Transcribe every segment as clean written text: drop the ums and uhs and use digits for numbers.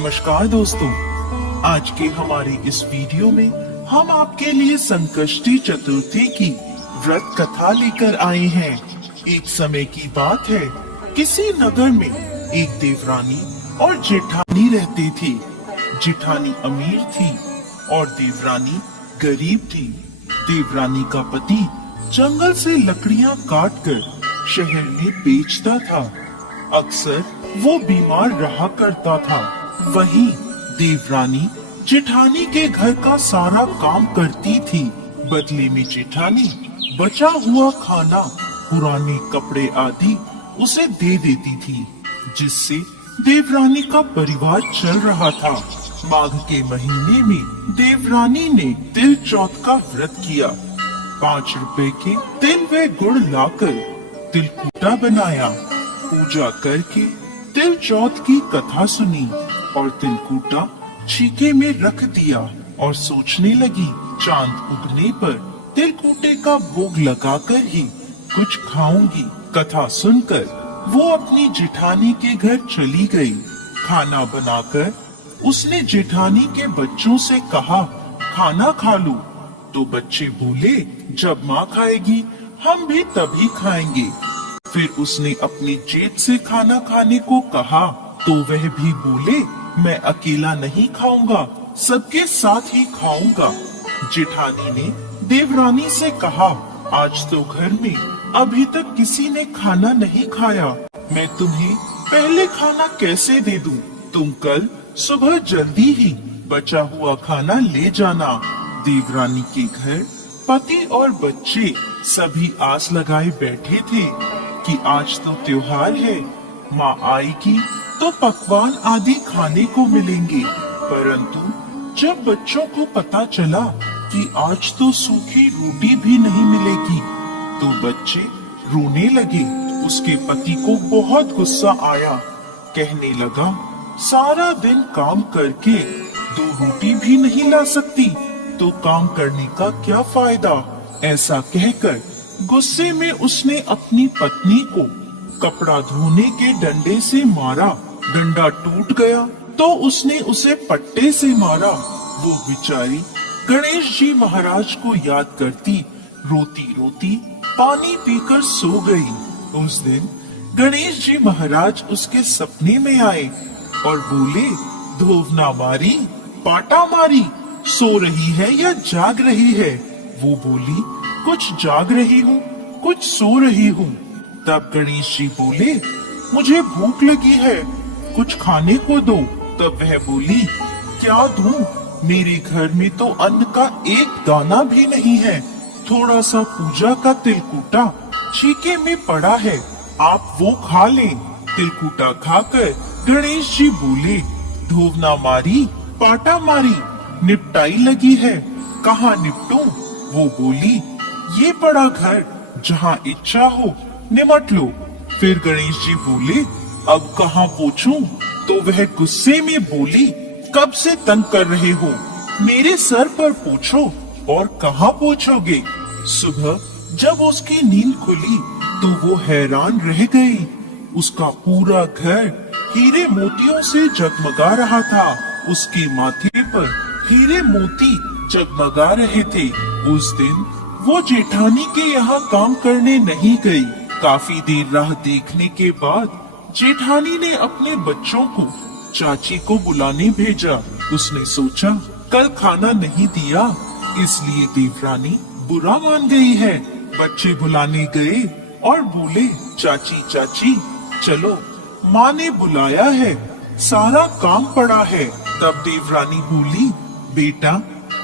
नमस्कार दोस्तों, आज के हमारे इस वीडियो में हम आपके लिए संकष्टी चतुर्थी की व्रत कथा लेकर आए हैं। एक समय की बात है, किसी नगर में एक देवरानी और जेठानी रहती थी। जेठानी अमीर थी और देवरानी गरीब थी। देवरानी का पति जंगल से लकड़ियां काटकर शहर में बेचता था। अक्सर वो बीमार रहा करता था। वहीं देवरानी जेठानी के घर का सारा काम करती थी। बदले में जेठानी बचा हुआ खाना, पुराने कपड़े आदि उसे दे देती थी, जिससे देवरानी का परिवार चल रहा था। माघ के महीने में देवरानी ने तिल चौथ का व्रत किया। 5 रुपए के तिल व गुड़ लाकर तिलकूटा बनाया। पूजा करके तिल चौथ की कथा सुनी और तिलकूटा छीके में रख दिया और सोचने लगी, चांद उगने पर तिलकूटे का भोग लगाकर ही कुछ खाऊंगी। कथा सुनकर वो अपनी जेठानी के घर चली गई। खाना बनाकर उसने जेठानी के बच्चों से कहा, खाना खा लो। तो बच्चे बोले, जब माँ खाएगी हम भी तभी खाएंगे। फिर उसने अपनी जेब से खाना खाने को कहा तो वह भी बोले, मैं अकेला नहीं खाऊंगा, सबके साथ ही खाऊंगा। जेठानी ने देवरानी से कहा, आज तो घर में अभी तक किसी ने खाना नहीं खाया, मैं तुम्हें पहले खाना कैसे दे दूं? तुम कल सुबह जल्दी ही बचा हुआ खाना ले जाना। देवरानी के घर पति और बच्चे सभी आस लगाए बैठे थे कि आज तो त्योहार है, माँ आएगी तो पकवान आदि खाने को मिलेंगे। परंतु जब बच्चों को पता चला कि आज तो सूखी रोटी भी नहीं मिलेगी, तो बच्चे रोने लगे। उसके पति को बहुत गुस्सा आया। कहने लगा, सारा दिन काम करके 2 रोटी भी नहीं ला सकती तो काम करने का क्या फायदा? ऐसा कहकर गुस्से में उसने अपनी पत्नी को कपड़ा धोने के डंडे से मारा। डंडा टूट गया तो उसने उसे पट्टे से मारा। वो बेचारी गणेश जी महाराज को याद करती रोती रोती पानी पीकर सो गई। उस दिन गणेश जी महाराज उसके सपने में आए और बोले, धोवना मारी, पाटा मारी, सो रही है या जाग रही है? वो बोली, कुछ जाग रही हूँ, कुछ सो रही हूँ। तब गणेश जी बोले, मुझे भूख लगी है, कुछ खाने को दो। तब वह बोली, क्या दूं? मेरे घर में तो अन्न का एक दाना भी नहीं है। थोड़ा सा पूजा का तिलकूटा छीके में पड़ा है, आप वो खा लें। तिलकूटा खाकर गणेश जी बोले, धोवना मारी, पाटा मारी, निपटाई लगी है, कहाँ निपटूं? वो बोली, ये बड़ा घर, जहाँ इच्छा हो निमट लो। फिर गणेश जी बोले, अब कहाँ पूछूं? तो वह गुस्से में बोली, कब से तंग कर रहे हो? मेरे सर पर पूछो और कहाँ पूछोगे? सुबह जब उसकी नींद खुली तो वो हैरान रह गई। उसका पूरा घर हीरे मोतियों से जगमगा रहा था। उसके माथे पर हीरे मोती जगमगा रहे थे। उस दिन वो जेठानी के यहाँ काम करने नहीं गई। काफी देर राह देखने के बाद जेठानी ने अपने बच्चों को चाची को बुलाने भेजा। उसने सोचा, कल खाना नहीं दिया इसलिए देवरानी बुरा मान गई है। बच्चे बुलाने गए और बोले, चाची चाची चलो, माँ ने बुलाया है, सारा काम पड़ा है। तब देवरानी बोली, बेटा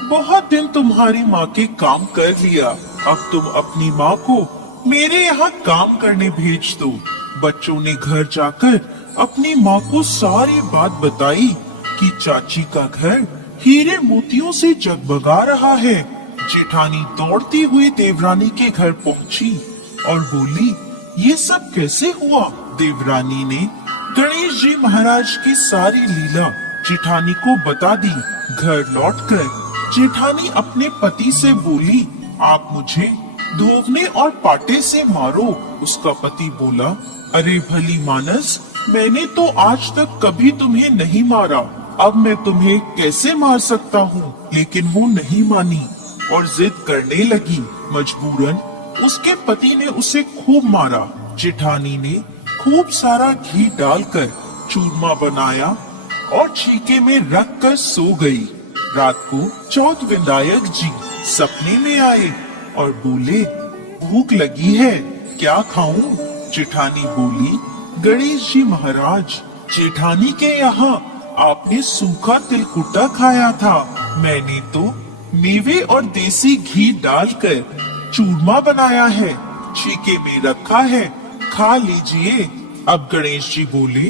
बहुत दिन तुम्हारी माँ के काम कर लिया, अब तुम अपनी माँ को मेरे यहाँ काम करने भेज दो। बच्चों ने घर जाकर अपनी माँ को सारी बात बताई कि चाची का घर हीरे मोतियों से जगमगा रहा है। जेठानी दौड़ती हुई देवरानी के घर पहुँची और बोली, ये सब कैसे हुआ? देवरानी ने गणेश जी महाराज की सारी लीला जेठानी को बता दी। घर लौटकर जेठानी अपने पति से बोली, आप मुझे धोवने और पाटे से मारो। उसका पति बोला, अरे भली मानस, मैंने तो आज तक कभी तुम्हें नहीं मारा, अब मैं तुम्हें कैसे मार सकता हूँ। लेकिन वो नहीं मानी और जिद करने लगी। मजबूरन उसके पति ने उसे खूब मारा। जेठानी ने खूब सारा घी डालकर चूरमा बनाया और छीके में रख कर सो गई। रात को चौथ विनायक जी सपने में आए और बोले, भूख लगी है, क्या खाऊं? जेठानी बोली, गणेश जी महाराज, जेठानी के यहाँ आपने सूखा तिलकुटा खाया था। मैंने तो मेवे और देसी घी डालकर चूरमा बनाया है, छीके में रखा है, खा लीजिए। अब गणेश जी बोले,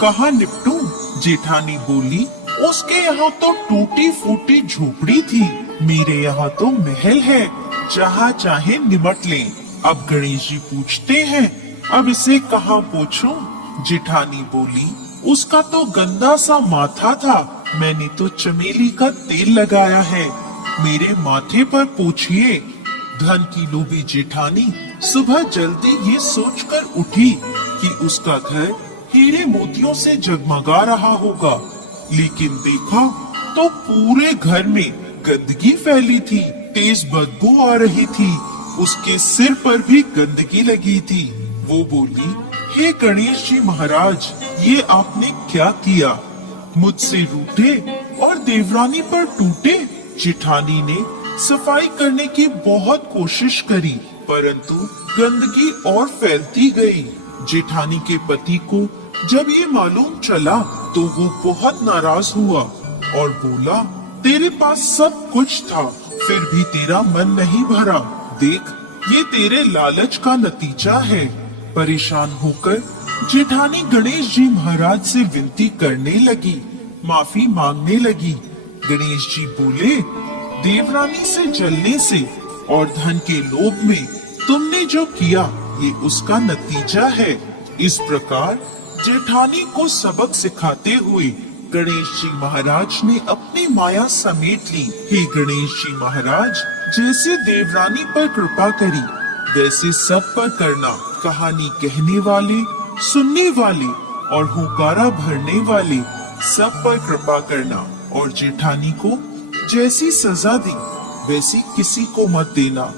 कहाँ निपटूं? जेठानी बोली, उसके यहाँ तो टूटी फूटी झोपड़ी थी, मेरे यहाँ तो महल है, जहाँ चाहे निमट लें। अब गणेश जी पूछते हैं, अब इसे कहाँ पूछूं? जेठानी बोली, उसका तो गंदा सा माथा था, मैंने तो चमेली का तेल लगाया है, मेरे माथे पर पूछिए। धन की लोभी जेठानी सुबह जल्दी ये सोचकर उठी कि उसका घर हीरे मोतियों से जगमगा रहा होगा, लेकिन देखा तो पूरे घर में गंदगी फैली थी, तेज बदबू आ रही थी, उसके सिर पर भी गंदगी लगी थी। वो बोली, हे गणेश जी महाराज, ये आपने क्या किया? मुझसे रूठे और देवरानी पर टूटे। जेठानी ने सफाई करने की बहुत कोशिश करी, परंतु गंदगी और फैलती गई। जेठानी के पति को जब ये मालूम चला तो वो बहुत नाराज हुआ और बोला, तेरे पास सब कुछ था, फिर भी तेरा मन नहीं भरा, देख ये तेरे लालच का नतीजा है। परेशान होकर जेठानी गणेश जी महाराज से विनती करने लगी, माफी मांगने लगी। गणेश जी बोले, देवरानी से जलने से और धन के लोभ में तुमने जो किया ये उसका नतीजा है। इस प्रकार जेठानी को सबक सिखाते हुए गणेश जी महाराज ने अपनी माया समेट ली। हे गणेश जी महाराज, जैसे देवरानी पर कृपा करी वैसे सब पर करना। कहानी कहने वाले, सुनने वाले और हुंकारा भरने वाले सब पर कृपा करना, और जेठानी को जैसी सजा दी वैसी किसी को मत देना।